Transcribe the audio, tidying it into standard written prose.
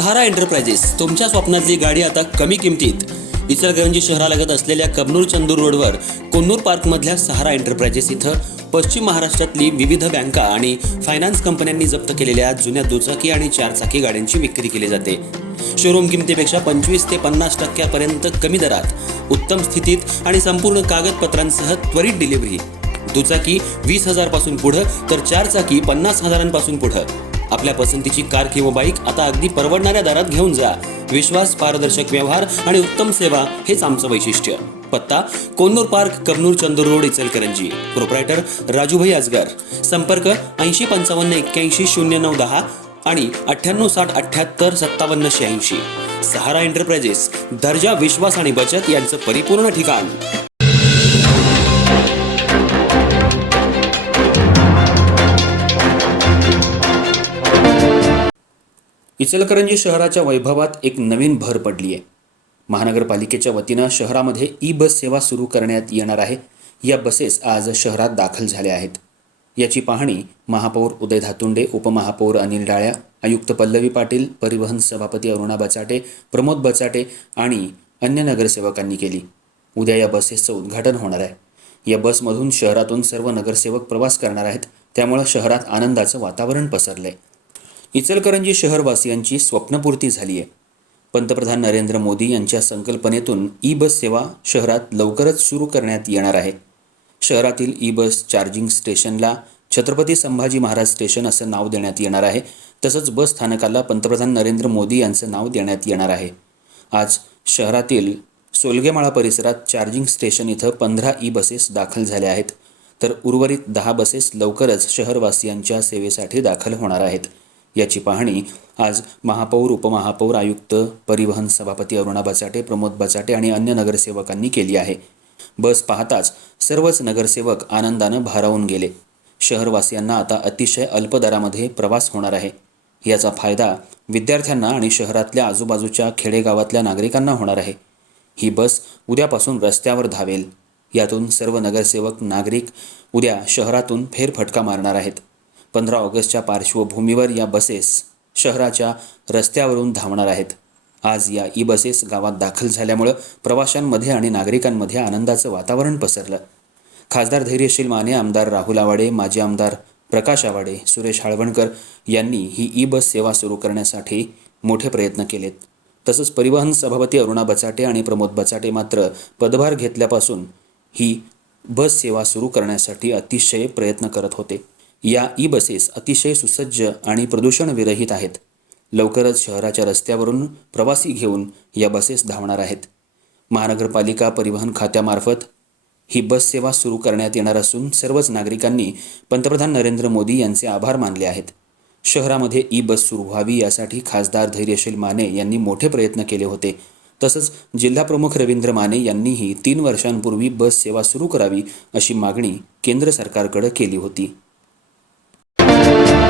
सहारा enterprises तुमच्या स्वप्नातली गाडी आता कमी किमतीत. इचलकरंजी शहरालगत असलेल्या कबनूर चंदूर रोडवर कोन्नूर पार्कमधल्या सहारा एंटरप्राइजेस इथं पश्चिम महाराष्ट्रातली विविध बँका आणि फायनान्स कंपन्यांनी जप्त केलेल्या जुन्या दुचाकी आणि चारचाकी गाड्यांची विक्री केली जाते. शोरूम किमतीपेक्षा 25 ते 50% कमी दरात, उत्तम स्थितीत आणि संपूर्ण कागदपत्रांसह त्वरित डिलिव्हरी. दुचाकी 20,000 पासून पुढे तर चारचाकी 50,000 पुढे. आपल्या पसंतीची कार किंवा बाईक आता अगदी परवडणाऱ्या दरात घेऊन जा. विश्वास, पारदर्शक व्यवहार आणि उत्तम सेवा हेच आमचं वैशिष्ट्य. पत्ता Konnur park, Kabnur Chandur road, Ichalkaranji. Proprietor Rajubhai Ajgar. संपर्क 8055810910 आणि 9860785786. सहारा एंटरप्राइजेस, दर्जा, विश्वास आणि बचत यांचं परिपूर्ण ठिकाण. इचलकरंजी शहराच्या वैभवात एक नवीन भर पडली आहे. महानगरपालिकेच्या वतीनं शहरामध्ये ई-बस सेवा सुरू करण्यात येणार आहे. या बसेस आज शहरात दाखल झाल्या आहेत. याची पाहणी महापौर उदय धातुंडे, उपमहापौर अनिल डाळ्या, आयुक्त पल्लवी पाटील, परिवहन सभापती अरुणा बचाटे, प्रमोद बचाटे आणि अन्य नगरसेवकांनी केली. उद्या या बसेसचं उद्घाटन होणार आहे. या बसमधून शहरातून सर्व नगरसेवक प्रवास करणार आहेत. त्यामुळे शहरात आनंदाचं वातावरण पसरलंय. इचलकरंजी शहरवासियांची स्वप्नपूर्ती झाली आहे. पंतप्रधान नरेंद्र मोदी यांच्या संकल्पनेतून ई-बस सेवा शहरात लवकरच सुरू करण्यात येणार आहे. शहरातील ई-बस चार्जिंग स्टेशनला छत्रपती संभाजी महाराज स्टेशन असं नाव देण्यात येणार आहे. तसंच बस स्थानकाला पंतप्रधान नरेंद्र मोदी यांचं नाव देण्यात येणार आहे. आज शहरातील सोलगेमाळा परिसरात चार्जिंग स्टेशन इथं 15 ई-बसेस दाखल झाल्या आहेत. तर उर्वरित 10 बसेस लवकरच शहरवासियांच्या सेवेसाठी दाखल होणार आहेत. याची पाहणी आज महापौर, उपमहापौर, आयुक्त, परिवहन सभापती अरुणा बचाटे, प्रमोद बचाटे आणि अन्य नगरसेवकांनी केली आहे. बस पाहताच सर्वच नगरसेवक आनंदानं भारावून गेले. शहरवासियांना आता अतिशय अल्प दरामध्ये प्रवास होणार आहे. याचा फायदा विद्यार्थ्यांना आणि शहरातल्या आजूबाजूच्या खेडेगावातल्या नागरिकांना होणार आहे. ही बस उद्यापासून रस्त्यावर धावेल. यातून सर्व नगरसेवक, नागरिक उद्या शहरातून फेरफटका मारणार आहेत. 15 ऑगस्टच्या पार्श्वभूमीवर या बसेस शहराच्या रस्त्यावरून धावणार आहेत. आज या ई-बसेस गावात दाखल झाल्यामुळं प्रवाशांमध्ये आणि नागरिकांमध्ये आनंदाचं वातावरण पसरलं. खासदार धैर्यशील माने, आमदार राहुल आवाडे, माजी आमदार प्रकाश आवाडे, सुरेश हाळवणकर यांनी ही ई-बस सेवा सुरू करण्यासाठी मोठे प्रयत्न केलेत. तसंच परिवहन सभापती अरुणा बचाटे आणि प्रमोद बचाटे मात्र पदभार घेतल्यापासून ही बस सेवा सुरू करण्यासाठी अतिशय प्रयत्न करत होते. या ई-बसेस अतिशय सुसज्ज आणि प्रदूषणविरहित आहेत. लवकरच शहराच्या रस्त्यावरून प्रवासी घेऊन या बसेस धावणार आहेत. महानगरपालिका परिवहन खात्यामार्फत ही बस सेवा सुरू करण्यात येणार असून सर्वच नागरिकांनी पंतप्रधान नरेंद्र मोदी यांचे आभार मानले आहेत. शहरामध्ये ई-बस सुरू व्हावी यासाठी खासदार धैर्यशील माने यांनी मोठे प्रयत्न केले होते. तसंच जिल्हाप्रमुख रवींद्र माने यांनीही 3 वर्षांपूर्वी बस सेवा सुरू करावी अशी मागणी केंद्र सरकारकडे केली होती.